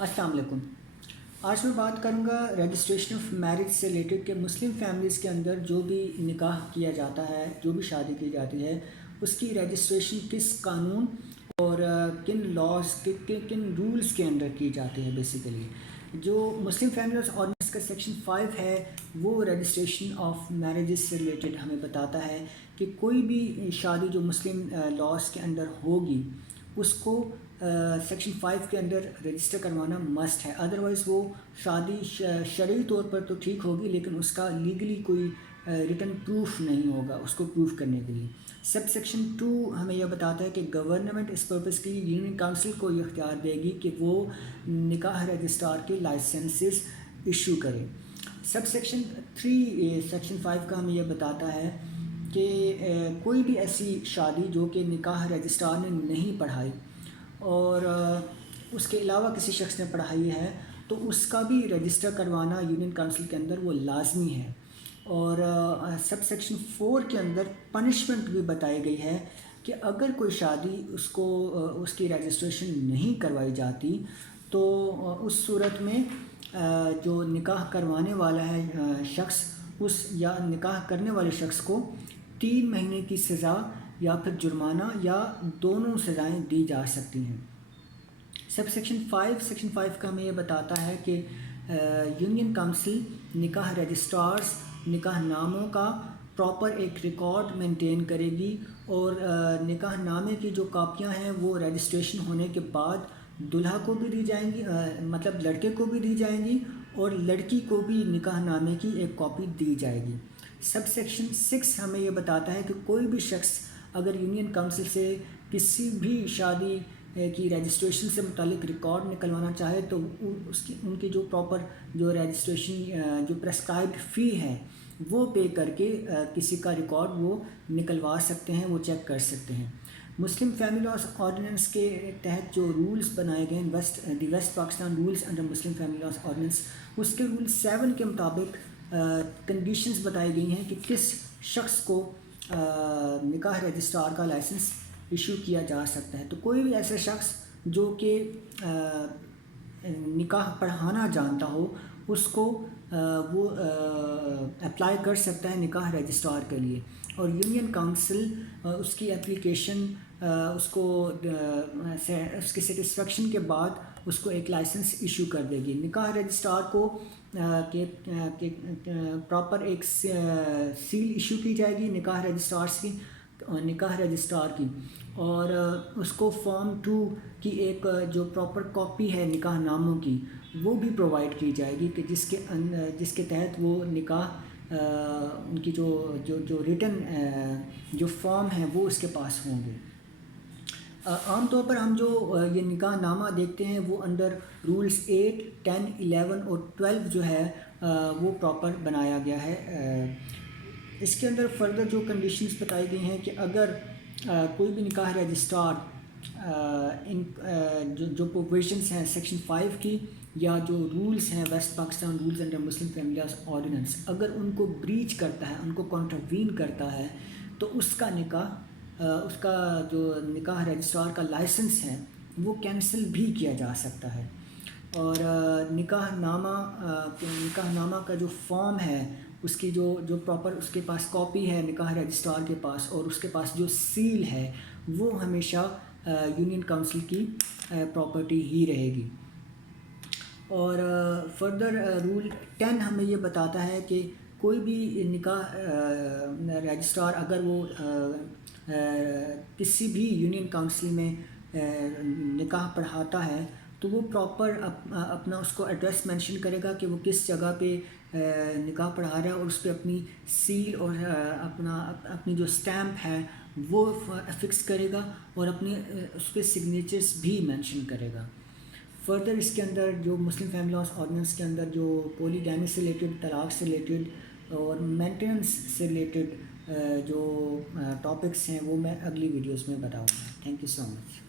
السلام علیکم۔ آج میں بات کروں گا رجسٹریشن آف میرج سے ریلیٹڈ کہ مسلم فیملیز کے اندر جو بھی نکاح کیا جاتا ہے، جو بھی شادی کی جاتی ہے، اس کی رجسٹریشن کس قانون اور کن لاز کن رولز کے اندر کی جاتی ہے۔ بیسیکلی جو مسلم فیملیز آرڈیننس کا سیکشن 5 ہے وہ رجسٹریشن آف میرجز سے ریلیٹڈ ہمیں بتاتا ہے کہ کوئی بھی شادی جو مسلم لاز کے اندر ہوگی اس کو سیکشن 5 کے اندر رجسٹر کروانا مسٹ ہے، ادروائز وہ شادی شرعی طور پر تو ٹھیک ہوگی لیکن اس کا لیگلی کوئی ریٹن پروف نہیں ہوگا اس کو پروف کرنے کے لیے۔ سب سیکشن 2 ہمیں یہ بتاتا ہے کہ گورنمنٹ اس پرپز کی یونین کونسل کو یہ اختیار دے گی کہ وہ نکاح رجسٹرار کے لائسنسز ایشو کرے۔ سب سیکشن 3 سیکشن 5 کا ہمیں یہ بتاتا ہے کہ کوئی بھی ایسی شادی جو کہ نکاح رجسٹرار نے نہیں پڑھائی اور اس کے علاوہ کسی شخص نے پڑھائی ہے تو اس کا بھی رجسٹر کروانا یونین کونسل کے اندر وہ لازمی ہے۔ اور سب سیکشن 4 کے اندر پنشمنٹ بھی بتائی گئی ہے کہ اگر کوئی شادی اس کی رجسٹریشن نہیں کروائی جاتی تو اس صورت میں جو نکاح کروانے والا ہے شخص یا نکاح کرنے والے شخص کو 3 مہینے کی سزا یا پھر جرمانہ یا دونوں سزائیں دی جا سکتی ہیں۔ سب سیکشن 5 کا ہمیں یہ بتاتا ہے کہ یونین کونسل نکاح رجسٹرارز نکاح ناموں کا پراپر ایک ریکارڈ مینٹین کرے گی اور نکاح نامے کی جو کاپیاں ہیں وہ رجسٹریشن ہونے کے بعد دلہا کو بھی دی جائیں گی، مطلب لڑکے کو بھی دی جائیں گی اور لڑکی کو بھی نکاح نامے کی ایک کاپی دی جائے گی۔ سب سیکشن 6 ہمیں یہ بتاتا ہے کہ کوئی بھی شخص اگر یونین کونسل سے کسی بھی شادی کی رجسٹریشن سے متعلق ریکارڈ نکلوانا چاہے تو ان کی جو پراپر جو رجسٹریشن جو پرسکرائبڈ فی ہے وہ پے کر کے کسی کا ریکارڈ وہ نکلوا سکتے ہیں، وہ چیک کر سکتے ہیں۔ مسلم فیملی لاز آرڈیننس کے تحت جو رولز بنائے گئے ہیں the West Pakistan rules under Muslim family laws ordinance, اس کے رول 7 کے مطابق کنڈیشنز بتائی گئی ہیں کہ کس شخص کو نکاح رجسٹرار کا لائسنس ایشو کیا جا سکتا ہے۔ تو کوئی بھی ایسا شخص جو کہ نکاح پڑھانا جانتا ہو اس کو وہ اپلائی کر سکتا ہے نکاح رجسٹرار کے لیے، اور یونین کونسل اس کی اپلیکیشن اس کی سیٹسفیکشن کے بعد اس کو ایک لائسنس ایشو کر دے گی۔ نکاح رجسٹرار کو پراپر ایک سیل ایشو کی جائے گی نکاح رجسٹرار کی، اور اس کو فارم 2 کی ایک جو پراپر کاپی ہے نکاح ناموں کی وہ بھی پرووائڈ کی جائے گی کہ جس کے تحت وہ نکاح ان کی جو ریٹن جو فارم ہے وہ اس کے پاس ہوں گے۔ عام طور پر ہم جو یہ نکاح نامہ دیکھتے ہیں وہ انڈر رولز 8، 10، 11 اور 12 جو ہے وہ پراپر بنایا گیا ہے۔ اس کے اندر فردر جو کنڈیشنز بتائی گئی ہیں کہ اگر کوئی بھی نکاح رجسٹرار جو پروویژنس ہیں سیکشن 5 کی یا جو رولز ہیں west Pakistan rules under Muslim family laws ordinance, اگر ان کو بریچ کرتا ہے، ان کو کانٹراوین کرتا ہے تو اس کا جو نکاح رجسٹرار کا لائسنس ہے وہ کینسل بھی کیا جا سکتا ہے۔ اور نکاح نامہ کا جو فارم ہے اس کی جو پراپر اس کے پاس کاپی ہے نکاح رجسٹرار کے پاس، اور اس کے پاس جو سیل ہے وہ ہمیشہ یونین کونسل کی پراپرٹی ہی رہے گی۔ اور فردر رول 10 ہمیں یہ بتاتا ہے کہ کوئی بھی نکاح رجسٹرار اگر وہ کسی بھی یونین کونسل میں نکاح پڑھاتا ہے تو وہ پراپر اپنا اس کو ایڈریس مینشن کرے گا کہ وہ کس جگہ پہ نکاح پڑھا رہا ہے، اور اس پہ اپنی سیل اور اپنی جو اسٹیمپ ہے وہ افکس کرے گا اور اس پہ سگنیچرز بھی مینشن کرے گا۔ فردر اس کے اندر جو مسلم فیملی لاز آرڈیننس کے اندر جو پولی گیمی سے ریلیٹڈ، طلاق سے ریلیٹڈ اور مینٹیننس سے ریلیٹڈ جو ٹاپکس ہیں وہ میں اگلی ویڈیوز میں بتاؤں گا۔ Thank you so much.